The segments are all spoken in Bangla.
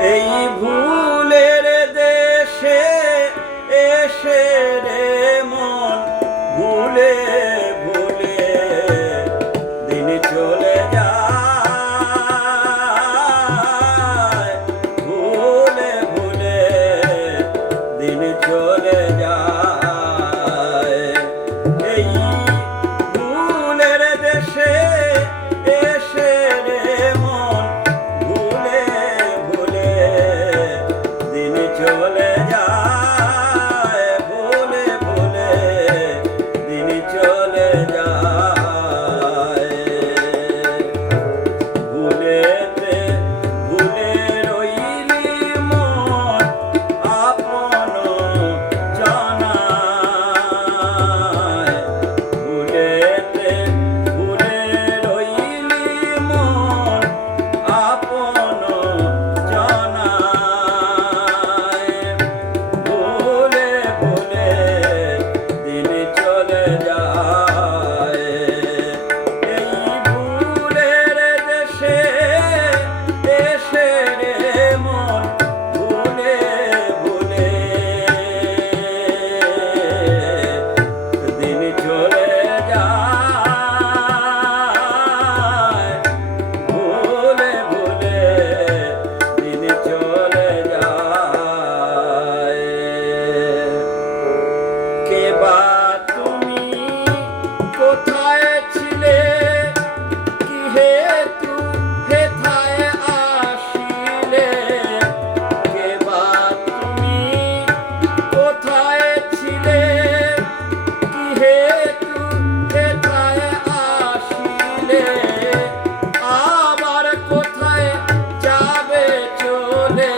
এই ভুলের দেশে এসে রে মন ভুলে ভুলে দিন চলে যায়, ভুলে ভুলে দিন চলে যায়। এই ভুলের দেশে এসে রে মন ভুলে ভুলে দিন চলে যায়, ভুলে ভুলে দিন চলে যায়। ভুলেতে ভুলে রইলি মন আপন জানায়, ভুলেতে ভুলে রইলি মন আপন জানায়, ভুলে ভুলে দিন চলে যায়। এই ভুলের দেশে এসে রে মন ভুলে ভুলে দিন চলে যায়, ভুলে ভুলে দিন চলে যায়। কে বা তুমি কোথায় ছিলে, কি হেতু হেথায় আসিলে, কে বা তুমি কোথায় ছিলে, কি হেতু হেথায় আসিলে, আবার কোথায় যাবে চলে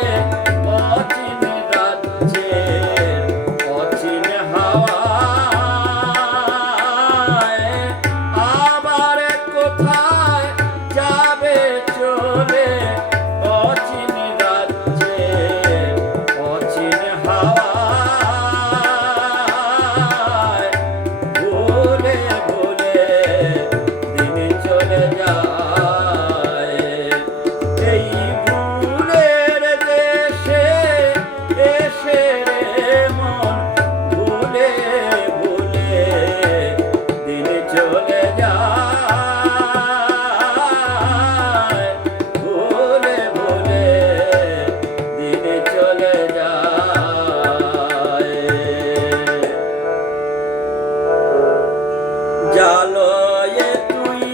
অচিন রাজ্যের অচিন হাওয়ায়, আবার কোথায় যাবে চলে অচিন রাজ্যের অচিন হাওয়ায়, ভুলে ভুলে দিন চলে যায়। এই ভুলের দেশে এসে রে মন ভুলে ভুলে দিন চলে যায়, ভুলে ভুলে দিন চলে যায়। জালয়ে তুই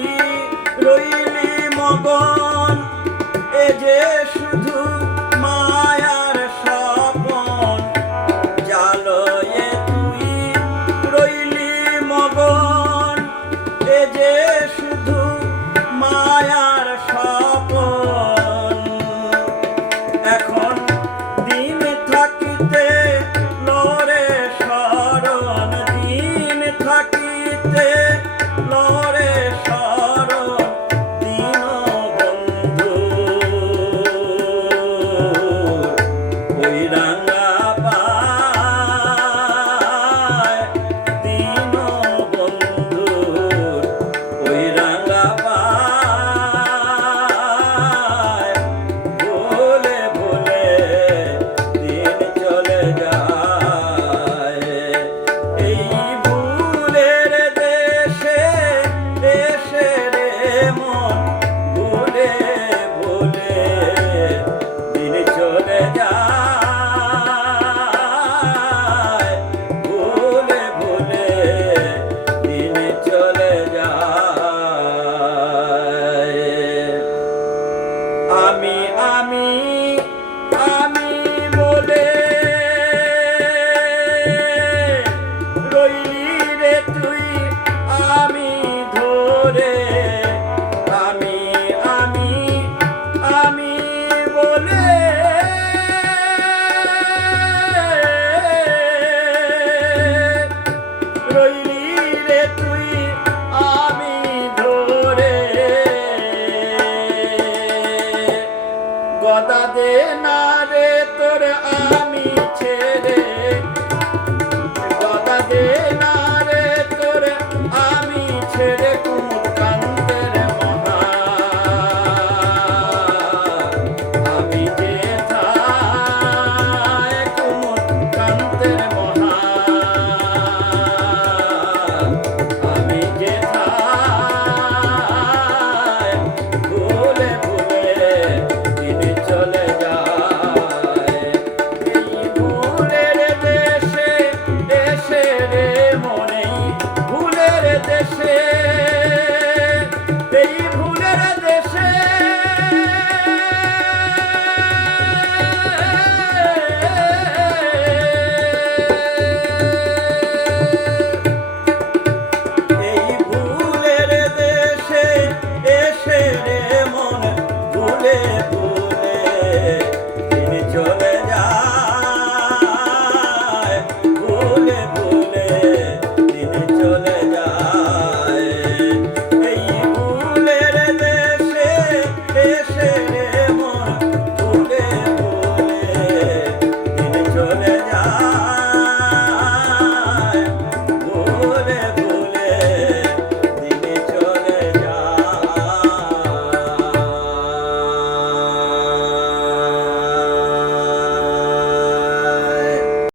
রইলি মগন, এ যে শুধু মায়ার স্বপন, জালয়ে তুই রইলি মগন, এ যে শুধু মায়ার স্বপন। এখন দিন থাকিতে লরে শরণ, দিন থাকিতে লরে শরণ, দীন বন্ধু ওই রাঙা পায়, দীন বন্ধু ওই রাঙা পায়, ভুলে ভুলে দিন চলে যায়। এই ভুলের দেশে এসে রে মন ভুলে ভুলে দিন চলে যায়, ভুলে ভুলে দিন চলে যায়। আমি আমি আমি বলে রইলি রে তুই আমি ধরে, আমি আমি আমি বলে রইলি রে তুই আমি ধরে, গদা দে না রে তোর আমি